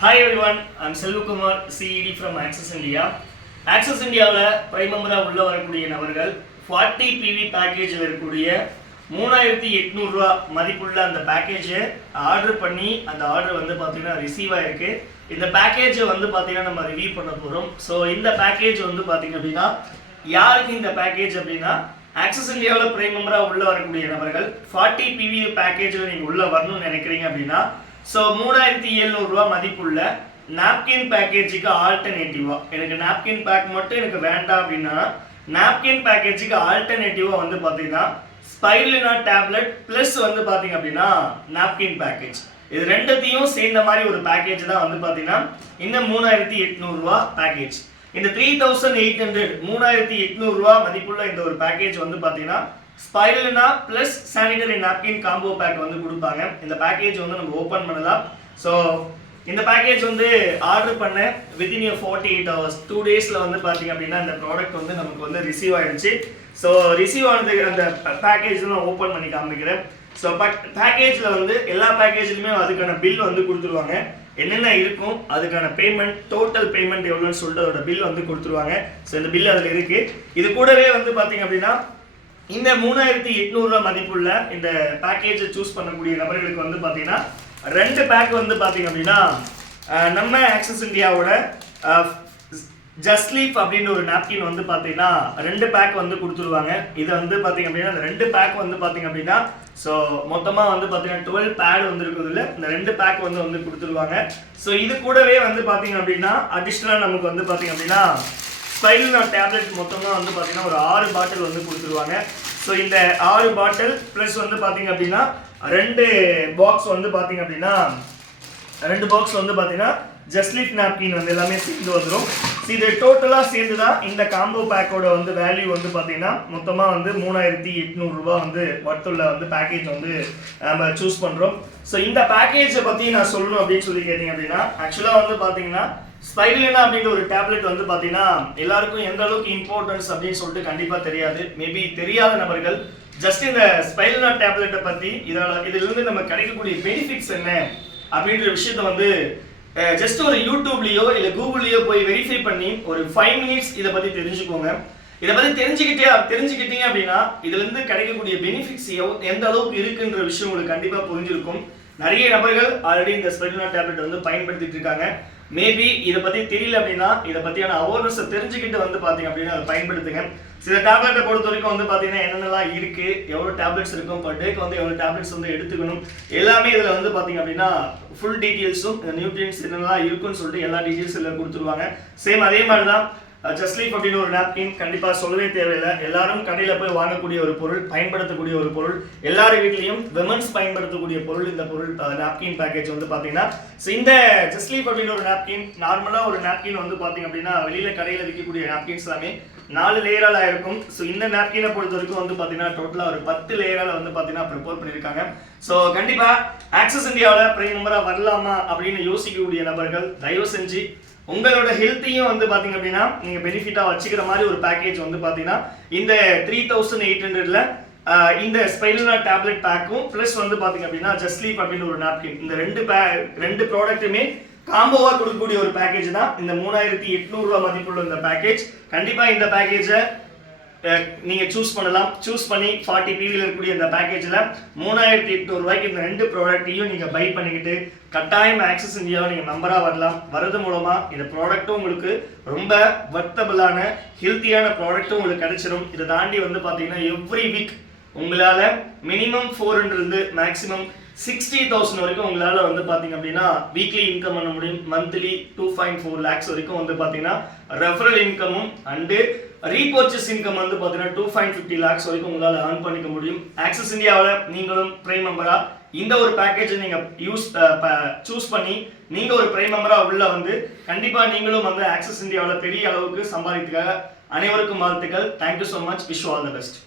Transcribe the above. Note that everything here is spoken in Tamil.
Hi everyone, I'm Selvakumar, CED from Access India. Access Indiaவில் பிரைம் மெம்பராக உள்ள வரக்கூடிய நபர்கள் 40 PV பேக்கேஜில் இருக்கக்கூடிய 3800 ரூபா மதிப்புள்ள அந்த பேக்கேஜை ஆர்டர் பண்ணி அந்த ஆர்டர் வந்து பார்த்தீங்கன்னா ரிசீவ் ஆயிருக்கு. இந்த பேக்கேஜை வந்து பார்த்தீங்கன்னா நம்ம ரிவ்யூ பண்ண போகிறோம். ஸோ இந்த பேக்கேஜ் வந்து பார்த்தீங்க அப்படின்னா யாருக்கு இந்த பேக்கேஜ் அப்படின்னா ஆக்சஸ் இந்தியாவில் பிரைம் மெம்பராக உள்ள வரக்கூடிய நபர்கள் 40 PV பேக்கேஜில் நீங்கள் உள்ள வரணும்னு நினைக்கிறீங்க அப்படின்னா ஸோ 3700 ரூபா மதிப்புள்ள நாப்கின் பேக்கேஜுக்கு ஆல்டர்னேட்டிவா எனக்கு நாப்கின் பேக் மட்டும் எனக்கு வேண்டாம் அப்படின்னா நாப்கின் பேக்கேஜுக்கு ஆல்டர்னேட்டிவா வந்து பார்த்தீங்கன்னா ஸ்பைருலினா டேப்லெட் ப்ளஸ் வந்து பார்த்தீங்க அப்படின்னா நாப்கின் பேக்கேஜ் இது ரெண்டுத்தையும் சேர்ந்த மாதிரி ஒரு பேக்கேஜ் தான் வந்து பார்த்தீங்கன்னா இந்த 3800 ரூபா பேக்கேஜ். இந்த 3800 3800 ரூபா மதிப்புள்ள இந்த ஒரு பேக்கேஜ் வந்து பார்த்தீங்கன்னா spirulina plus sanitary napkin combo back வந்து கொடுப்பாங்க. இந்த பேக்கேஜ் வந்து நம்ம ஓப்பன் பண்ணலாம். ஸோ இந்த பேக்கேஜ் வந்து ஆர்டர் பண்ண வித்தின் 48 ஹவர்ஸ் 2 டேஸில் வந்து பார்த்தீங்க அப்படின்னா இந்த ப்ராடக்ட் வந்து நமக்கு வந்து ரிசீவ் ஆகிடுச்சு. ஸோ ரிசீவ் ஆனது அந்த பேக்கேஜ் நான் ஓப்பன் பண்ணி காமிக்கிறேன். ஸோ பேக்கேஜில் வந்து எல்லா பேக்கேஜ்லையுமே அதுக்கான பில் வந்து கொடுத்துருவாங்க. என்னென்ன இருக்கும் அதுக்கான பேமெண்ட் டோட்டல் பேமெண்ட் எவ்வளோன்னு சொல்லிட்டு அதோட பில் வந்து கொடுத்துருவாங்க. ஸோ இந்த பில் அதில் இருக்குது. இது கூடவே வந்து பார்த்தீங்க அப்படின்னா இந்த 3800 ரூபா மதிப்புள்ள இந்த பேக்கேஜை சூஸ் பண்ணக்கூடிய நபர்களுக்கு வந்து பார்த்தீங்கன்னா 2 பேக் வந்து பார்த்தீங்க அப்படின்னா நம்ம ஆக்சஸ் இந்தியாவோட ஜஸ்ட்லீப் அப்படின்ற ஒரு நாப்கின் வந்து பார்த்தீங்கன்னா 2 பேக் வந்து கொடுத்துருவாங்க. இதை வந்து பார்த்தீங்க அப்படின்னா அந்த 2 பேக் வந்து பார்த்தீங்க அப்படின்னா ஸோ மொத்தமாக வந்து பார்த்தீங்கன்னா 12 பேட் வந்து இருக்குதுல்ல இந்த 2 பேக் வந்து கொடுத்துருவாங்க. ஸோ இது கூடவே வந்து பார்த்தீங்க அப்படின்னா அடிஷ்னலாக நமக்கு வந்து பார்த்தீங்க அப்படின்னா ஸ்பைருலினா டேப்லெட் மொத்தமாக வந்து பார்த்தீங்கன்னா ஒரு 6 பாட்டில் வந்து கொடுத்துருவாங்க. ஸோ இந்த 6 பாட்டில் ப்ளஸ் வந்து பார்த்தீங்க அப்படின்னா 2 பாக்ஸ் வந்து பார்த்தீங்க அப்படின்னா 2 பாக்ஸ் வந்து பார்த்தீங்கன்னா ஜஸ்ட்லீப் நாப்கின் வந்து எல்லாமே சேர்ந்து வந்துடும். ஸோ இது டோட்டலாக சேர்ந்து தான் இந்த காம்போ பேக்கோட வந்து வேல்யூ வந்து பார்த்தீங்கன்னா மொத்தமாக வந்து 3800 ரூபா வந்து வர்த்துள்ள வந்து பேக்கேஜ் வந்து நம்ம சூஸ் பண்ணுறோம். ஸோ இந்த பேக்கேஜை பற்றி நான் சொல்லணும் அப்படின்னு சொல்லி கேட்டிங்க அப்படின்னா ஆக்சுவலாக வந்து பார்த்தீங்கன்னா ஸ்பைருலினா அப்படின்ற ஒரு டேப்லெட் வந்து பார்த்தீங்கன்னா எல்லாருக்கும் எந்த அளவுக்கு இம்பார்ட்டன்ஸ் அப்படின்னு சொல்லிட்டு கண்டிப்பாக தெரியாது. மேபி தெரியாத நபர்கள் ஜஸ்ட் இந்த ஸ்பைருலினா டேப்லெட்டை பற்றி இதிலிருந்து நம்ம கிடைக்கக்கூடிய பெனிஃபிட்ஸ் என்ன அப்படின்ற விஷயத்த வந்து ஜஸ்ட் ஒரு யூடியூப்லேயோ இல்லை கூகுள்லேயோ போய் வெரிஃபை பண்ணி ஒரு 5 மினிட்ஸ் இதை பற்றி தெரிஞ்சுக்கோங்க. இதை பற்றி தெரிஞ்சுக்கிட்டீங்க அப்படின்னா இதுலேருந்து கிடைக்கக்கூடிய பெனிஃபிட்ஸ் எந்த அளவுக்கு இருக்குன்ற விஷயம் உங்களுக்கு கண்டிப்பாக புரிஞ்சிருக்கும். நிறைய நபர்கள் ஆல்ரெடி இந்த ஸ்பைருலினா டேப்லெட் வந்து பயன்படுத்திட்டு இருக்காங்க. மேபி இதை பற்றி தெரியல அப்படின்னா இதை பற்றியான அவேர்னஸை தெரிஞ்சுக்கிட்டு வந்து பார்த்தீங்க அப்படின்னா அதை பயன்படுத்துங்க. சில டேப்லெட்டை பொறுத்த வரைக்கும் வந்து பார்த்தீங்கன்னா என்னென்னலாம் இருக்குது எவ்வளோ டேப்லெட்ஸ் இருக்கும் பர் டேக்கு வந்து எவ்வளோ டேப்லெட்ஸ் வந்து எடுத்துக்கணும் எல்லாமே இதில் வந்து பார்த்தீங்க அப்படின்னா ஃபுல் டீட்டெயில்ஸும் இந்த நியூட்ரியன்ஸ் என்னென்னலாம் இருக்குன்னு சொல்லிட்டு எல்லா டீட்டெயில்ஸ் இதில் கொடுத்துருவாங்க. சேம் அதே மாதிரி தான் ஜஸ்ட்லீப் அப்படின்னு ஒரு நாப்கின் கண்டிப்பாக சொல்லவே தேவையில்லை. எல்லாரும் கடையில் போய் வாங்கக்கூடிய ஒரு பொருள் பயன்படுத்தக்கூடிய ஒரு பொருள் எல்லார் வீட்லேயும் விமன்ஸ் பயன்படுத்தக்கூடிய பொருள் இந்த பொருள் நாப்கின் பேக்கேஜ் வந்து பார்த்தீங்கன்னா ஸோ இந்த ஜஸ்ட்லீப் அப்படின்னு ஒரு நாப்கின் நார்மலாக ஒரு நாப்கின் வந்து பார்த்தீங்க அப்படின்னா வெளியில் கடையில் விற்கக்கூடிய நாப்கின்ஸ் எல்லாமே 4 லேயரால் இருக்கும். ஸோ இந்த நாப்கினை பொறுத்த வரைக்கும் வந்து பார்த்தீங்கன்னா டோட்டலாக ஒரு 10 லேயரால் வந்து பார்த்தீங்கன்னா ப்ரிப்பேர் பண்ணியிருக்காங்க. ஸோ கண்டிப்பாக ஆக்சஸ் இந்தியாவில் பிரைம் மெம்பராக வரலாமா அப்படின்னு யோசிக்கக்கூடிய நபர்கள் தயவு செஞ்சு உங்களோட ஹெல்த்தையும் வந்து பார்த்தீங்க அப்படின்னா நீங்கள் பெனிஃபிட்டாக வச்சுக்கிற மாதிரி ஒரு பேக்கேஜ் வந்து பார்த்தீங்கன்னா இந்த 3800ல இந்த ஸ்பைருலினா டேப்லெட் பேக்கும் ப்ளஸ் வந்து பார்த்தீங்க அப்படின்னா ஜஸ்ட்லீப் அப்படின்னு ஒரு நாப்கின் இந்த 2 ப்ராடக்ட்டுமே காம்போவாக கொடுக்கக்கூடிய ஒரு பேக்கேஜ் தான் இந்த 3800 ரூபா மதிப்புள்ள இந்த பேக்கேஜ். கண்டிப்பாக இந்த பேக்கேஜை நீங்கள் சூஸ் பண்ணலாம். சூஸ் பண்ணி 40 PVயில் இருக்கக்கூடிய இந்த பேக்கேஜில் 3800 ரூபாய்க்கு இந்த 2 ப்ராடக்ட்டையும் நீங்கள் பை பண்ணிக்கிட்டு கட்டாயம் ஆக்சஸ் இந்தியாவில் நீங்கள் மெம்பராக வரலாம். வரது மூலமாக இந்த ப்ராடக்ட்டும் உங்களுக்கு ரொம்ப வர்த்தபிளான ஹெல்த்தியான ப்ராடக்ட்டும் உங்களுக்கு கிடைச்சிடும். இதை தாண்டி வந்து பார்த்தீங்கன்னா எவ்ரி வீக் உங்களால் மினிமம் 400 மேக்ஸிமம் 60,000 வரைக்கும் உங்களால் வந்து பார்த்தீங்க அப்படின்னா வீக்லி இன்கம் பண்ண முடியும். மந்த்லி 2.4 lakhs வரைக்கும் வந்து பார்த்தீங்கன்னா ரெஃபரல் இன்கமும் அண்டு ரீபர்ச்சேஸ் இன்கம் வந்து பார்த்தீங்கன்னா 2.50 lakhs வரைக்கும் உங்களால் ஏர்ன் பண்ணிக்க முடியும். ஆக்சஸ் இந்தியாவில் நீங்களும் பிரைம் மெம்பராக இந்த ஒரு பேக்கேஜை நீங்கள் சூஸ் பண்ணி நீங்கள் ஒரு பிரைம் மெம்பராக உள்ள வந்து கண்டிப்பாக நீங்களும் வந்து ஆக்சஸ் இந்தியாவில் பெரிய அளவுக்கு சம்பாதிக்க அனைவருக்கும் வாழ்த்துக்கள். Thank you so much. Wish all the best.